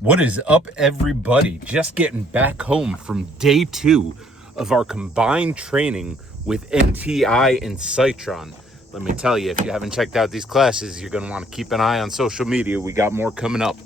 What is up, everybody? Just getting back home from day 2 of our combined training with NTI and Seitron. Let me tell you, if you haven't checked out these classes, you're going to want to keep an eye on social media. We got more coming up.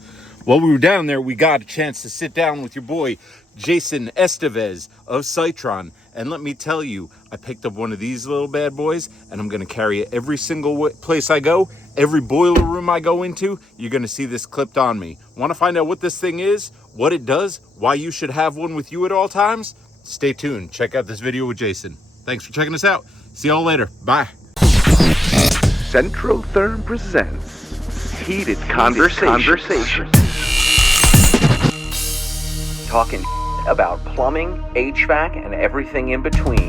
While we were down there, we got a chance to sit down with your boy, Jason Esteves of Seitron. And let me tell you, I picked up one of these little bad boys, and I'm going to carry it every single place I go. Every boiler room I go into, you're going to see this clipped on me. Want to find out what this thing is, what it does, why you should have one with you at all times? Stay tuned. Check out this video with Jason. Thanks for checking us out. See y'all later. Bye. Centrotherm presents Heated Conversation. Talking about plumbing, HVAC, and everything in between.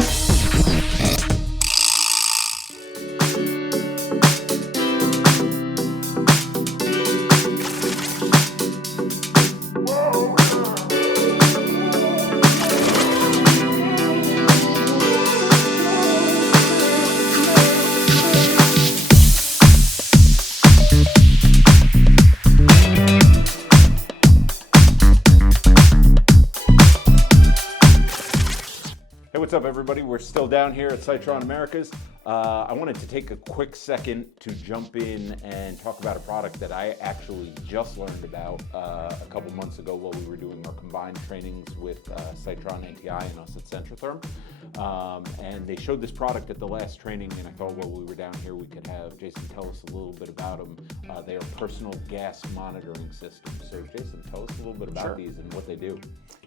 Hey, what's up, everybody? We're still down here at Seitron Americas. I wanted to take a quick second to jump in and talk about a product that I actually just learned about a couple months ago while we were doing our combined trainings with Seitron, NTI, and us at Centrotherm. And they showed this product at the last training, and I thought while we were down here, we could have Jason tell us a little bit about them. They are personal gas monitoring systems. So, Jason, tell us a little bit about these and what they do.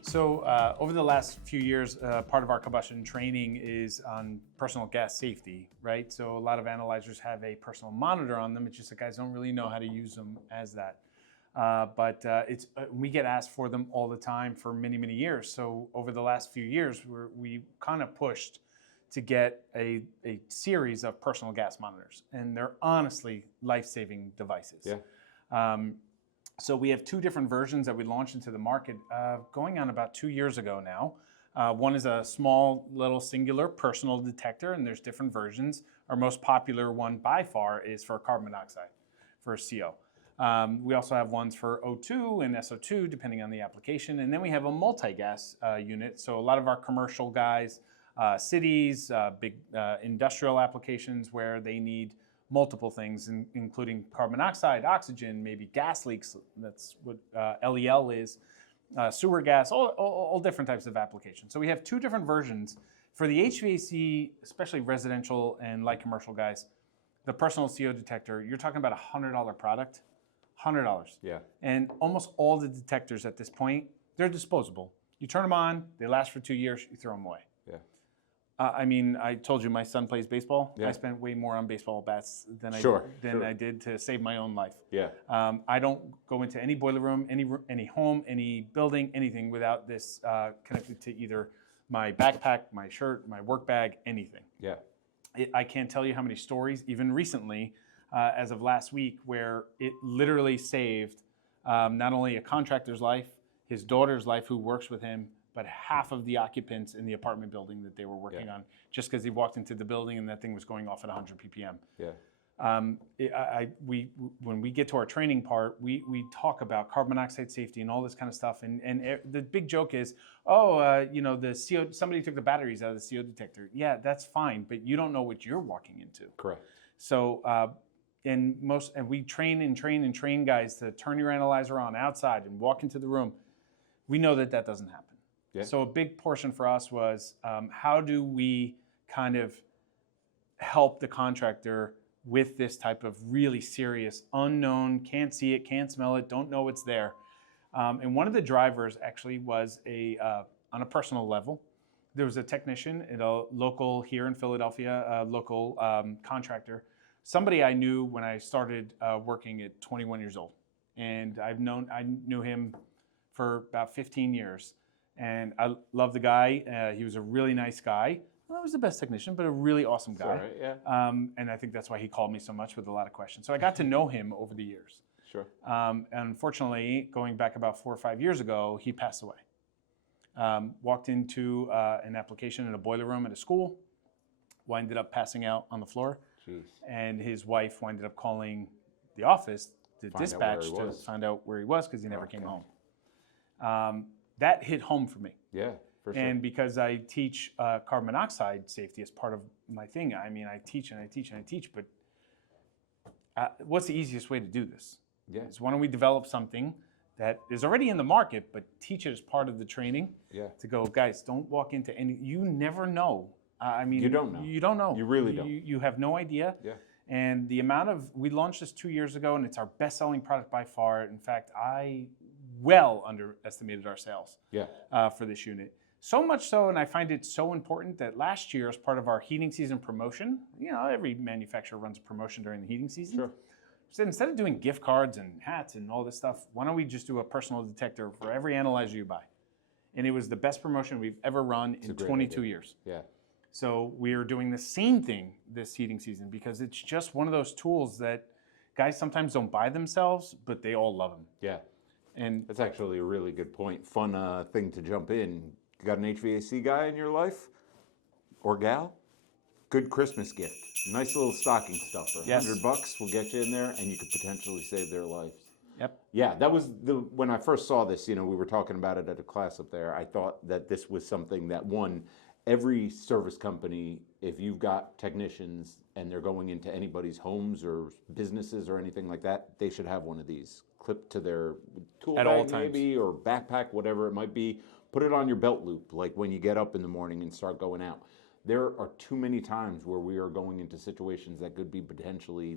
So over the last few years, part of our combustion training is on personal gas safety, right? So a lot of analyzers have a personal monitor on them. It's just that guys don't really know how to use them as that. But we get asked for them all the time for many, many years. So over the last few years, we kind of pushed to get a series of personal gas monitors. And they're honestly life-saving devices. Yeah. So we have two different versions that we launched into the market going on about 2 years ago now. One is a small little singular personal detector, and there's different versions. Our most popular one by far is for carbon monoxide, for CO. We also have ones for O2 and SO2, depending on the application. And then we have a multi-gas unit. So a lot of our commercial guys, cities, big industrial applications where they need multiple things, including carbon monoxide, oxygen, maybe gas leaks. That's what LEL is, sewer gas, all different types of applications. So we have two different versions. For the HVAC, especially residential and light commercial guys, the personal CO detector, you're talking about a $100 product, $100. Yeah. And almost all the detectors at this point, they're disposable. You turn them on, they last for 2 years, you throw them away. Yeah. I mean, I told you my son plays baseball. Yeah. I spent way more on baseball bats than I did to save my own life. Yeah. I don't go into any boiler room, any home, any building, anything without this connected to either my backpack, my shirt, my work bag, anything. Yeah. I can't tell you how many stories, even recently, as of last week, where it literally saved not only a contractor's life, his daughter's life who works with him, but half of the occupants in the apartment building that they were working on, just because he walked into the building and that thing was going off at 100 ppm. Yeah. When we get to our training part, we talk about carbon monoxide safety and all this kind of stuff. And the big joke is, the CO, somebody took the batteries out of the CO detector. Yeah, that's fine, but you don't know what you're walking into. Correct. So, and we train guys to turn your analyzer on outside and walk into the room. We know that doesn't happen. Yeah. So a big portion for us was how do we kind of help the contractor with this type of really serious, unknown, can't see it, can't smell it, don't know it's there. And one of the drivers actually was on a personal level. There was a technician at a local here in Philadelphia, a local contractor, somebody I knew when I started working at 21 years old. And I knew him for about 15 years. And I love the guy. He was a really nice guy. Well, I was the best technician, but a really awesome guy. Right, yeah. And I think that's why he called me so much with a lot of questions. So I got to know him over the years. Sure. And unfortunately, going back about 4 or 5 years ago, he passed away. Walked into an application in a boiler room at a school, winded up passing out on the floor. Jeez. And his wife winded up calling the office, the dispatch, to find out where he was because he never came home. That hit home for me. Yeah, for sure. And because I teach carbon monoxide safety as part of my thing, I mean, I teach and I teach and I teach, but what's the easiest way to do this? Yeah. Is why don't we develop something that is already in the market, but teach it as part of the training. Yeah. To go, guys, don't walk into any. You never know. I mean, You don't know. You don't know. You really don't. You have no idea. Yeah. And the amount of, we launched this 2 years ago, and it's our best-selling product by far. In fact, I well underestimated our sales. Yeah. For this unit. So much so, and I find it so important that last year, as part of our heating season promotion, you know, every manufacturer runs a promotion during the heating season. Sure. So instead of doing gift cards and hats and all this stuff, why don't we just do a personal detector for every analyzer you buy? And it was the best promotion we've ever run in 22 years. Yeah. So we are doing the same thing this heating season because it's just one of those tools that guys sometimes don't buy themselves, but they all love them. Yeah. And That's actually a really good point. Fun thing to jump in. You got an HVAC guy in your life or gal? Good Christmas gift. Nice little stocking stuffer. Yes. $100 will get you in there, and you could potentially save their lives. Yep. Yeah, that was when I first saw this. You know, we were talking about it at a class up there. I thought that this was something that every service company, if you've got technicians and they're going into anybody's homes or businesses or anything like that, they should have one of these clipped to their tool At all bag times. maybe, or backpack, whatever it might be. Put it on your belt loop, like when you get up in the morning and start going out. There are too many times where we are going into situations that could be potentially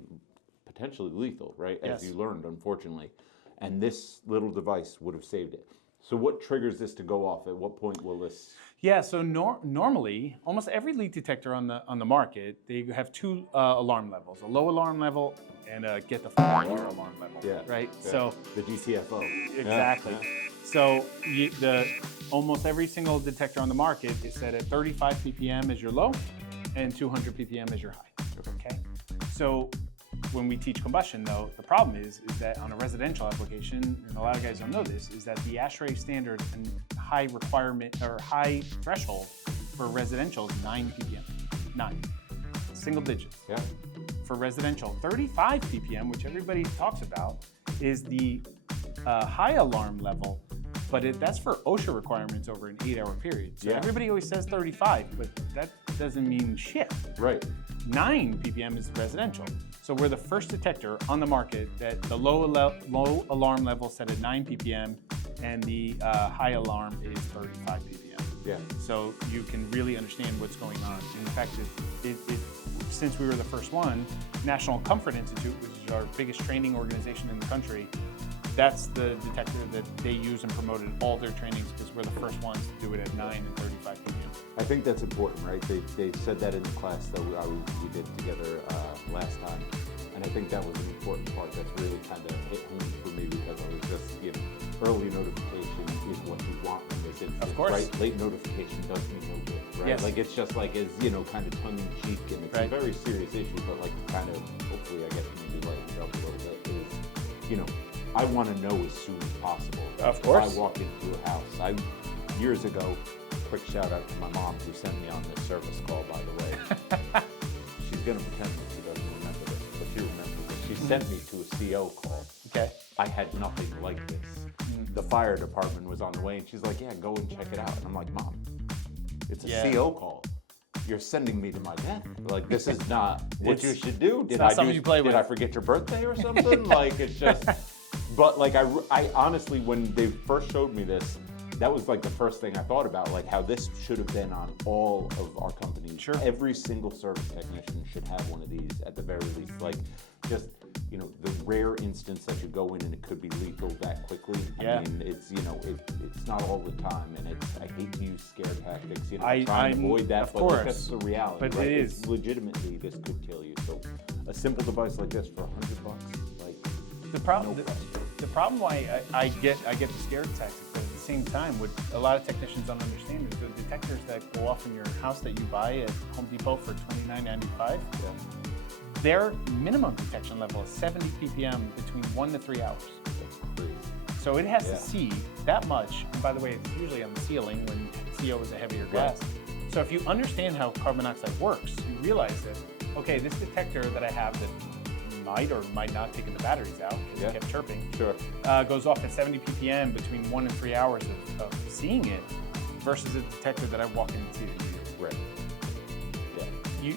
lethal, right? Yes. As you learned, unfortunately. And this little device would have saved it. So what triggers this to go off? At what point will this? Yeah, so normally, almost every leak detector on the market, they have two alarm levels: a low alarm level and a get the fuck out of here alarm level. Yeah. Right. Yeah. So The GTFO. exactly. Yeah. So almost every single detector on the market is set at 35 ppm as your low, and 200 ppm as your high. Okay. So when we teach combustion, though, the problem is that on a residential application, and a lot of guys don't know this, is that the ASHRAE standard and high requirement or high threshold for residential is 9 ppm. 9. Single digits. Yeah. For residential, 35 ppm, which everybody talks about, is the high alarm level, but that's for OSHA requirements over an 8-hour period. So Yeah. everybody always says 35, but that doesn't mean shit. Right. 9 ppm is residential. So we're the first detector on the market that the low alarm level set at 9 ppm and the high alarm is 35 ppm. Yeah. So you can really understand what's going on. In fact, since we were the first one, National Comfort Institute, which is our biggest training organization in the country, that's the detector that they use and promoted all their trainings because we're the first ones to do it at 9 and 35 ppm. I think that's important, right? They said that in the class that we did together last time. And I think that was an important part that's really kind of hit home for me because I was just, early notification is what you want in this instance. Of course. Right? Late notification does mean no good, right? Yes. Like it's just like, kind of tongue in cheek, and it's Right. a very serious issue, but like kind of, hopefully I guess maybe lighten it up a little bit is, I want to know as soon as possible. Of course. If I walk into a house, years ago, quick shout out to my mom who sent me on this service call, by the way. She's going to pretend that she doesn't remember this, but she remembers it. She sent me to a CO call. Okay. I had nothing like this. The fire department was on the way, and she's like, yeah, go and check it out. And I'm like, Mom, it's a CO call. You're sending me to my death. Like, this is not what you should do. Did not something you play with. Did I forget your birthday or something? Like, it's just... But like I honestly, when they first showed me this, that was like the first thing I thought about, like how this should have been on all of our companies. Sure. Every single service technician should have one of these at the very least. Like just, the rare instance that you go in and it could be lethal that quickly. Yeah. I mean, it's, it's not all the time, and I hate to use scare tactics, I try and avoid that, of but like, course. that's the reality, But right? it It's is. legitimately, this could kill you. So a simple device like this for $100, like, The problem, no question. the problem why I get the scare tactics, but at the same time, what a lot of technicians don't understand is the detectors that go off in your house that you buy at Home Depot for $29.95, their minimum detection level is 70 ppm between 1 to 3 hours. That's crazy. So it has to see that much. And by the way, it's usually on the ceiling when CO is a heavier gas. So if you understand how carbon monoxide works, you realize that, okay, this detector that I have that might or might not taking the batteries out because it kept chirping. Sure. Goes off at 70 ppm between 1 and 3 hours of seeing it versus a detector that I walk into. Right. Yeah.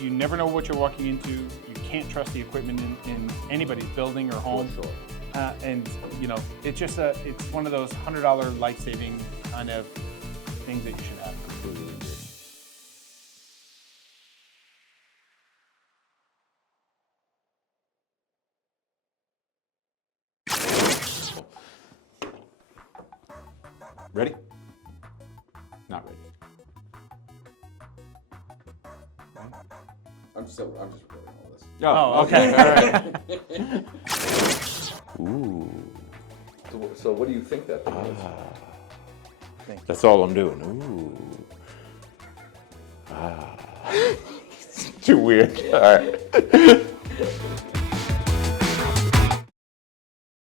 You never know what you're walking into. You can't trust the equipment in anybody's building or home. For sure. And you know, it's just it's one of those $100 life-saving kind of things that you should have. Completely agree. Ready? Not ready. I'm just recording all this. Oh, okay. All right. Ooh. So what do you think that thing is? That's all I'm doing. Ooh. Too weird. All right.